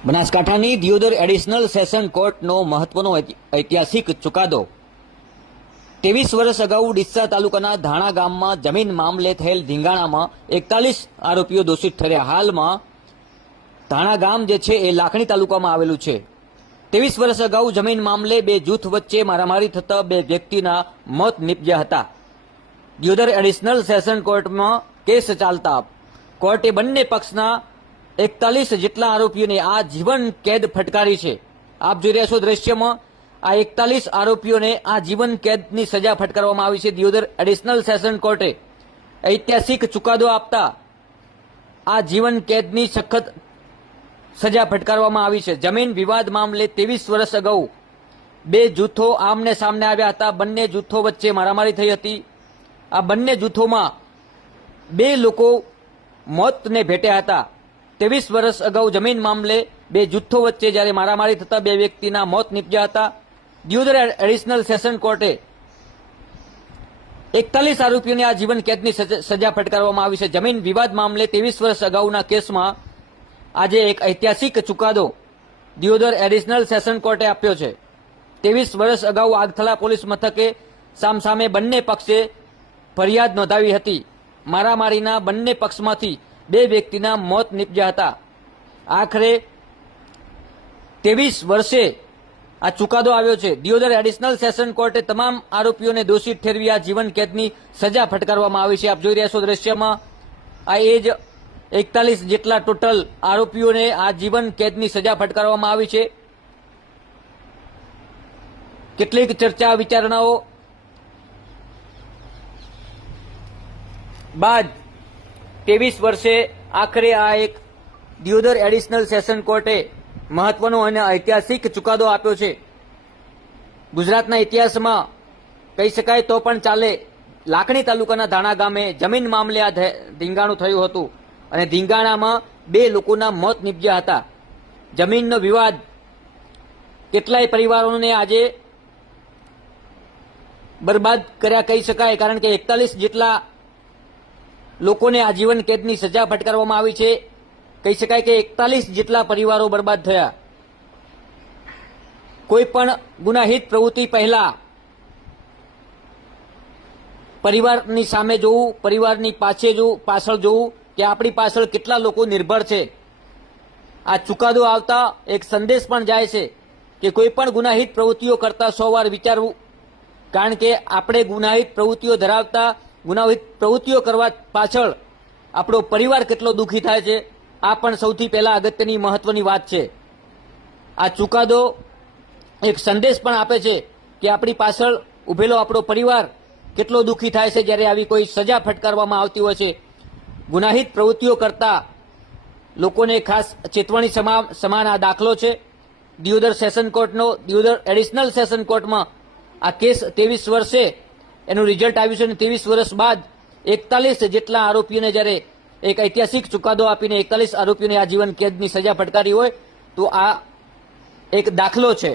બનાસકાંઠાની Deodar additional session કોર્ટનો મહત્વનો ઐતિહાસિક ચુકાદો 23 વર્ષ અગાઉ ડીસા તાલુકાના ધાણા ગામમાં જમીન મામલે થયેલ ધીંગાણામાં 41 આરોપીઓ દોષિત ઠર્યા। હાલમાં ધાણા ગામ જે છે એ લાખણી તાલુકામાં આવેલું છે। 23 વર્ષ અગાઉ જમીન મામલે બે જૂથ વચ્ચે મારામારી થતા બે વ્યક્તિના મોત નીપજ્યા હતા। દિયોદર એડિશનલ સેશન કોર્ટમાં કેસ ચાલતા કોર્ટે બંને પક્ષના 41 જેટલા આરોપીઓને આ જીવન કેદ ફટકારી છે। આપ જોઈ રહ્યા છો દ્રશ્યમાં આ 41 આરોપીઓને આ જીવન કેદની સજા ફટકારવામાં આવી છે। દિયોદર એડિશનલ સેશન કોર્ટે ઐતિહાસિક ચુકાદો આપતા આ જીવન કેદની સખત સજા ફટકારવામાં આવી છે। જમીન વિવાદ મામલે 23 વર્ષ અગાઉ બે જૂથો આમને સામને આવ્યા હતા। બંને જૂથો વચ્ચે મારામારી થઈ હતી। આ બંને જૂથોમાં બે લોકો મોતને ભેટ્યા હતા। 23 વર્ષ અગાઉ જમીન મામલે બે જૂથો વચ્ચે જ્યારે મારામારી થતા બે વ્યક્તિના મોત નીપજ્યા હતા। દિયોદર એડિશનલ સેશન કોર્ટે 41 આરોપીઓને આ જીવન કેદની સજા ફટકારવામાં આવી છે। જમીન વિવાદ મામલે 23 વર્ષ અગાઉના કેસમાં આજે એક ઐતિહાસિક ચુકાદો દિયોદર એડિશનલ સેશન કોર્ટે આપ્યો છે। 23 વર્ષ અગાઉ આગથલા પોલીસ મથકે સામસામે બંને પક્ષે ફરિયાદ નોંધાવી હતી। મારામારીના બંને પક્ષમાંથી બે વ્યક્તિના મોત નીપજ્યા હતા। આખરે 23 વર્ષે આ ચુકાદો આવ્યો છે। દિયોદર એડિશનલ સેશન કોર્ટે તમામ આરોપીઓને દોષિત ઠેરવી આ જીવન કેદની સજા ફટકારવામાં આવી છે। આપ જોઈ રહ્યા છો દ્રશ્યમાં આ એ જ 41 જેટલા ટોટલ આરોપીઓને આ જીવન કેદની સજા ફટકારવામાં આવી છે। કેટલીક ચર્ચા વિચારણાઓ બાદ 23 વર્ષે આખરે આ એક દિયોદર એડિશનલ સેશન કોર્ટે મહત્વનો અને ઐતિહાસિક ચુકાદો આપ્યો છે। ગુજરાતના ઇતિહાસમાં કહી શકાય તો પણ ચાલે। લાખણી તાલુકાના ધાણા ગામે જમીન મામલે આ ધીંગાણું થયું હતું અને ધીંગાણામાં બે લોકોના મોત નીપજ્યા હતા। જમીનનો વિવાદ કેટલાય પરિવારોને આજે બરબાદ કર્યા કહી શકાય, કારણ કે 41 જેટલા લોકોને આજીવન કેદની સજા ફટકારવામાં આવી છે। કહી શકાય કે 41 જેટલા પરિવારો બરબાદ થયા। કોઈ પણ ગુનાહિત પ્રવૃત્તિ પહેલા પરિવારની સામે જોવું, પરિવારની પાછળ જોવું કે આપણી પાછળ કેટલા લોકો નિર્ભર છે। આ ચુકાદો આવતા એક સંદેશ પણ જાય છે કે કોઈ પણ ગુનાહિત પ્રવૃત્તિઓ કરતા 100 વાર વિચારવું, કારણ કે આપણે ગુનાહિત પ્રવૃત્તિઓ ધરાવતા ગુનાહિત પ્રવૃત્તિઓ કરવા પાછળ આપણો પરિવાર કેટલો દુઃખી થાય છે, આ પણ સૌથી પહેલા અગત્યની મહત્વની વાત છે। આ ચુકાદો એક સંદેશ પણ આપે છે કે આપણી પાછળ ઉભેલો આપણો પરિવાર કેટલો દુઃખી થાય છે જ્યારે આવી કોઈ સજા ફટકારવામાં આવતી હોય છે। ગુનાહિત પ્રવૃત્તિઓ કરતા લોકોને ખાસ ચેતવણી સમાન આ દાખલો છે। દિયોદર સેશન કોર્ટનો દિયોદર એડિશનલ સેશન કોર્ટમાં આ કેસ 23 વર્ષે એનું રિઝલ્ટ આવ્યું છે અને 23 વર્ષ બાદ 41 જેટલા આરોપીઓને જ્યારે એક ઐતિહાસિક ચુકાદો આપીને 41 આરોપીઓને આજીવન કેદની સજા ફટકારી હોય તો આ એક દાખલો છે।